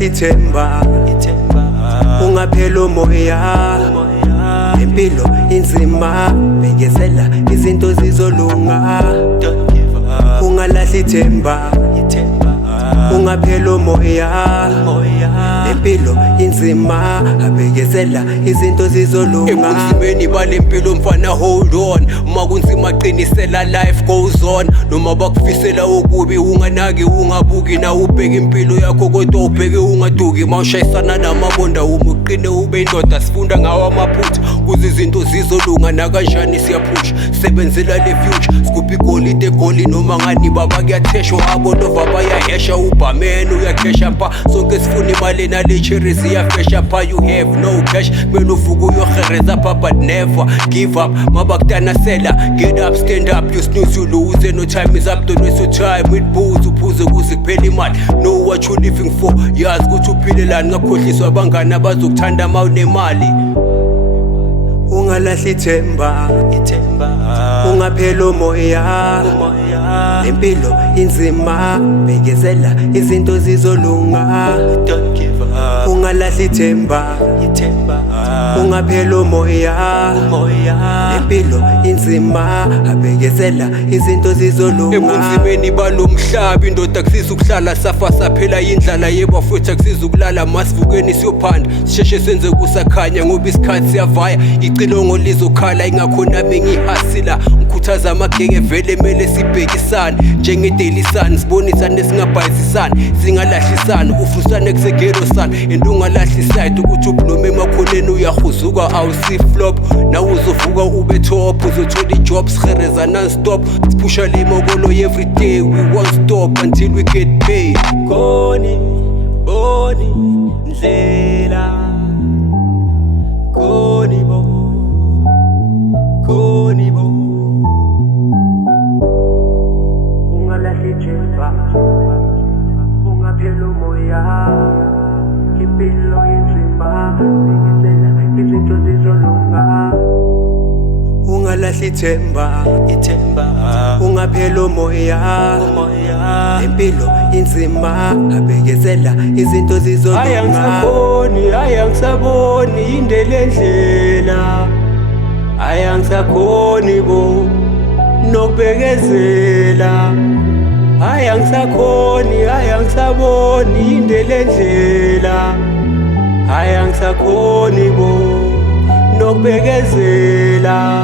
ungalahli ithemba, ungaphela umoya. Impilo inzima, bekezela izinto zizolunga. Ungalahli ithemba, ungaphela umoya. Impilo inzima, abekezela izinto zizolunga. Ebunzimeni balempilo mfana hold on, uma kunzima qinisela life goes on. Noma bakufisela okubi unganaki ungabuki, na ubheke impilo yakho kodwa ubheke ungaduki. Mawushayisana namabonda umuqine ube indoda, sifunda ngawo amaphutha kuze izinto zizolunga. Nakanjani siyaphusha sebenzela le future, scoop igolide egoli noma ngani baba kuyatheshwa. Abondova bayahesha ubhameni uyakhesha pha, sonke sifuna imali nale cherry ziyafesha pha. You have no cash, kumele uvuke uyohereza pha, but never give up. Mabakuthanasela get up, stand up, you snooze you lose. No time is up, don't waste your time with booze. Uphuze kuze kuphela imali, know what you living for. Yazi ukuthi uphilelani, ngakhohliswa abangani abazokuthanda mawunemali. Ungalahli ithemba, ungaphela umoya. Impilo inzima, bekezela izinto zizolunga. Ungalahli ithemba, ungaphela umoya. Impilo inzima, abekezela izinto zizolunga. Ebunzimeni balomhlaba indoda akusiza ukuhlala, safa saphela indlala. Yebo futhi akusiza ukulala, masivukeni siyophanda, sisheshe senze kusakhanya ngoba isikhathi siyavaya. Icilongo lizokhala ingakho nami ngihasila, ngikhuthaza amagenge vele mele sibhekisane. Njenge-daily sun sibonisane singabhayisisani, singalahlisani ufusane kusegero sana. And ungalahli side ukuthi ubhlome emakhoneni uyahuzuka awusiflop. Nawe uzovuka ube top, uzothola ijobs hereza non-stop. Siphusha le mokolo everyday, we won't stop until we get paid. Koni, boni, ndlela. Koni bo, koni bo. Ungalahli ithemba, ungaphela umoya. Impilo inzima, bekezela izinto zizolunga. Ungalahli ithemba, ungaphela umoya. Impilo inzima, abekezela izinto zizolunga. Ayangisaboni indlela endlela, ayangisakhoni bo nokubekezela. Ayangisaboni indlela endlela, ayangisakhoni bo nokubekezela.